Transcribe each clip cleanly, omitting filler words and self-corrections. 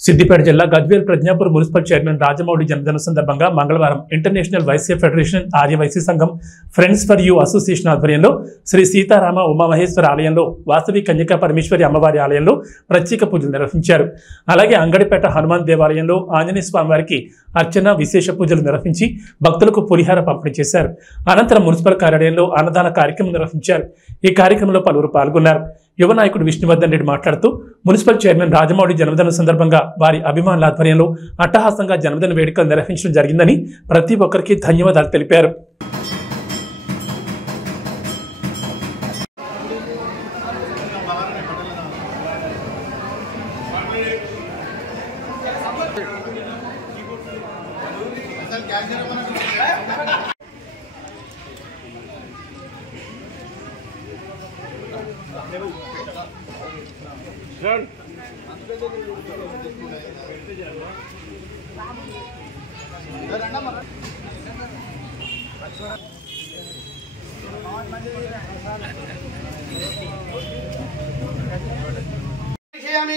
సిద్దిపేట జిల్లా Gajwel Pragnapur municipal chairman Rajamouli జన్మదిన సందర్భంగా మంగళవారం ఇంటర్నేషనల్ వైశ్య ఫెడరేషన్ ఆర్యవైశ్య సంఘం ఫ్రెండ్స్ ఫర్ యూ అసోసియేషన్ ఆధ్వర్యంలో శ్రీ సీతారామ ఉమామహేశ్వర ఆలయంలో వాసవి కన్యకా పరమేశ్వరి అమ్మవారి ఆలయంలో ప్రత్యేక పూజలు నిర్వహించారు. అలాగే అంగడిపేట హనుమాన్ దేవాలయంలో ఆంజనేయ స్వామివారికి అర్చన విశేష పూజలు నిర్వహించి భక్తులకు పులిహార పంపిణీ చేశారు. అనంతరం మున్సిపల్ కార్యాలయంలో అన్నదాన కార్యక్రమం నిర్వహించారు. ఈ కార్యక్రమంలో పలువురు పాల్గొన్నారు. యువ నాయకుడు విష్ణువర్ధన్ రెడ్డి మాట్లాడుతూ మున్సిపల్ చైర్మన్ రాజమౌళి జన్మదిన సందర్భంగా వారి అభిమానుల ఆధ్వర్యంలో అట్టహాసంగా జన్మదిన వేడుకలు నిర్వహించడం జరిగిందని ప్రతి ఒక్కరికి ధన్యవాదాలు తెలిపారు.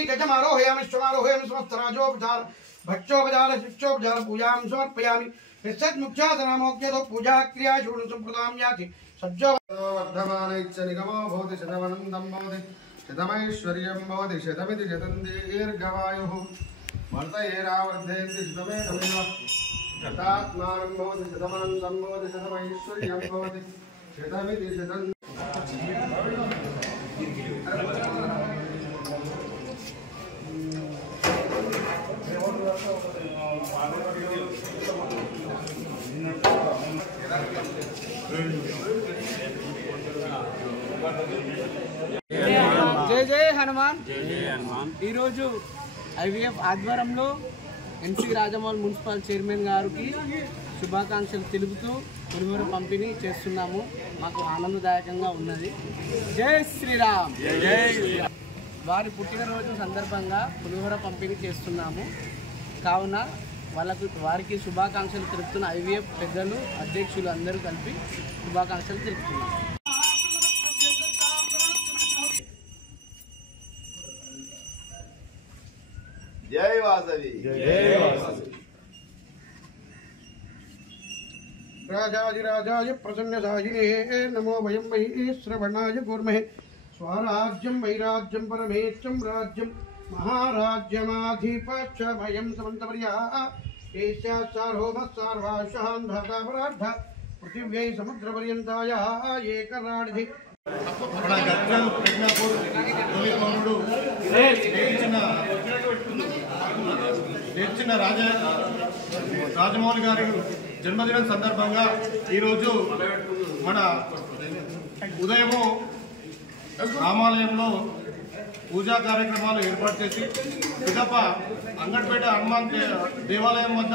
गजमारोहयामि श्वमारोहयामि समस्तराजोपचार भक्षोपचार शिक्षोपचार पूजां समर्पयामि यस्सद्मुख्यासनामोक्यतो पूजा क्रिया शूर्ण संप्रदां याति सज्जो वर्धमानैश्च निगमो भवति शतमनन्दं भवति शतमैश्वर्यं भवति शतमिति शतं दीर्घमायुः वर्धयेरावर्धयन्ति शतमेव शतात्मानं भवति शतमनन्दं भवति शतमैश्वर्यं भवति शतमिति शतं జై జై హనుమాన్. ఈరోజు ఐవీఎఫ్ ఆధ్వర్యంలో ఎన్సీ రాజమౌళి మున్సిపల్ చైర్మన్ గారికి శుభాకాంక్షలు తెలుపుతూ పులిహోర పంపిణీ చేస్తున్నాము. మాకు ఆనందదాయకంగా ఉన్నది. జై శ్రీరామ్. వారి పుట్టినరోజు సందర్భంగా పులిహోర పంపిణీ చేస్తున్నాము. కావున వారికి శుభాకాంక్షలు తెలుపుతున్న ఐవీఎఫ్ పెద్దలు అధ్యక్షులు అందరూ కలిపి శుభాకాంక్షలు తెలుపుతున్నాము. जय वासवी जय वासवी. राजाधिराजाय प्रसन्नसायिने नमो वयं महि श्रवणाय कुर्महे स्वराज्यं वैराज्यं परमेच्छं राज्यं महाराज्यमाधिपश्च वयं समन्तपर्याः एष्या सार्वभौमस्सार्वाशान् धातापरार्ध पृथिव्यै समुद्रपर्यन्तायाः एकराणिधि మన గజ్వేల్ ప్రజ్ఞాపూర్ తొలికొండు నేర్చిన రాజమౌళి గారి జన్మదినం సందర్భంగా ఈరోజు మన ఉదయము రామాలయంలో పూజా కార్యక్రమాలు ఏర్పాటు చేసి పిదప అంగడిపేట హనుమాన్ దేవాలయం వద్ద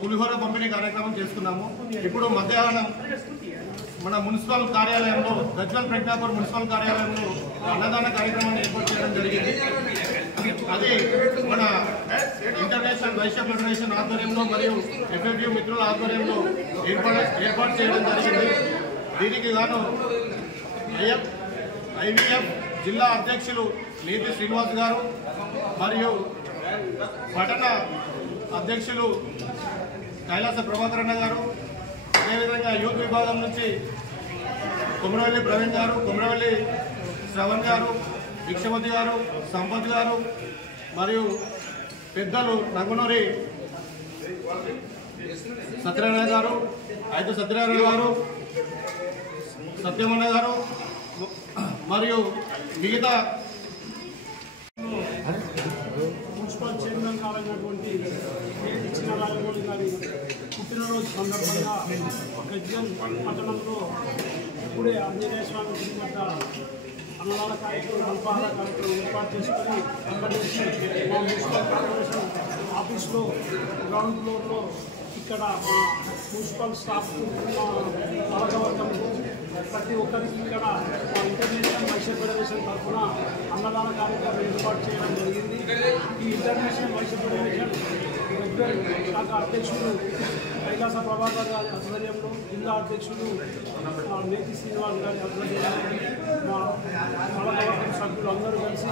పులిహోర పంపిణీ కార్యక్రమం చేసుకున్నాము. ఇప్పుడు మధ్యాహ్నం మన మున్సిపల్ కార్యాలయంలో గజ్వేల్ ప్రజ్ఞాపూర్ మున్సిపల్ కార్యాలయంలో అన్నదాన కార్యక్రమాన్ని ఏర్పాటు చేయడం జరిగింది. అది మన ఇంటర్నేషనల్ వైశ్య ఫెడరేషన్ ఆధ్వర్యంలో మరియు ఎఫ్ఎఫ్యూ మిత్రుల ఆధ్వర్యంలో ఏర్పాటు చేయడం జరిగింది. దీనికి గాను ఐవీఎఫ్ జిల్లా అధ్యక్షులు నీతి శ్రీనివాస్ గారు మరియు పట్టణ అధ్యక్షులు కైలాస ప్రభాకరణ గారు, అదేవిధంగా యూత్ విభాగం నుంచి కుమరవల్లి ప్రవీణ్ గారు, కుమరవల్లి శ్రవణ్ గారు, భిక్షపతి గారు, సంపత్ గారు మరియు పెద్దలు నంగునూరి సత్యనారాయణ గారు, ఐదు సత్యనారాయణ గారు, సత్యమన్న గారు మరియు మిగతా మున్సిపల్ చైర్మన్ కావాలన్నటువంటి ఇచ్చిన రాజమౌళి గారి పుట్టినరోజు సందర్భంగా గజ్వేల్ పట్టణంలో ఇప్పుడే ఆంజనేయ స్వామి గుడి వద్ద అన్నదాన కార్యక్రమం అల్పాహార కార్యక్రమం ఏర్పాటు చేసుకొని అక్కడి నుంచి మా మున్సిపల్ కార్పొరేషన్ ఆఫీస్లో గ్రౌండ్ ఫ్లోర్లో ఇక్కడ మా మున్సిపల్ స్టాఫ్ పాలకవర్గంకు ప్రతి ఒక్కరికి ఇక్కడ మా ఇంటర్నేషనల్ వైశ్య ఫెడరేషన్ తరఫున అన్నదాన కార్యక్రమం ఏర్పాటు చేయడం జరిగింది. ఈ ఇంటర్నేషనల్ వైశ్య ఫెడరేషన్ గజ్వేల్ శాఖ అధ్యక్షుడు కైలాస ప్రభాకర్ గారి ఆధ్వర్యంలో, జిల్లా అధ్యక్షుడు నేతి శ్రీనివాస్ గారి ఆధ్వర్యంలో మా పాలకవర్గం సభ్యులు అందరూ కలిసి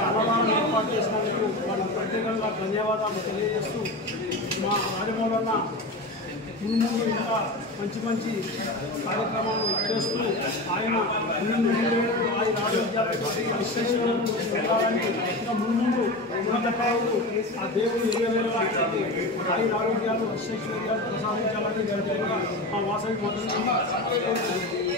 అన్నదానం ఏర్పాటు చేసినందుకు వాళ్ళకి ప్రత్యేకంగా ధన్యవాదాలు తెలియజేస్తూ మా రాజమౌళన్న ముందు ఇంకా మంచి కార్యక్రమాలు చేస్తూ ఆయన ఆయన ఆరోగ్యాలతో వెళ్ళాలని ఇంకా ముందు ఉన్నత పదవులు ఆ దేవుడు ఇరవేళ ఆయన ఆరోగ్యాలు ఐశ్వర్యాలు ప్రసాదించాలని మా వాసవి మొదలు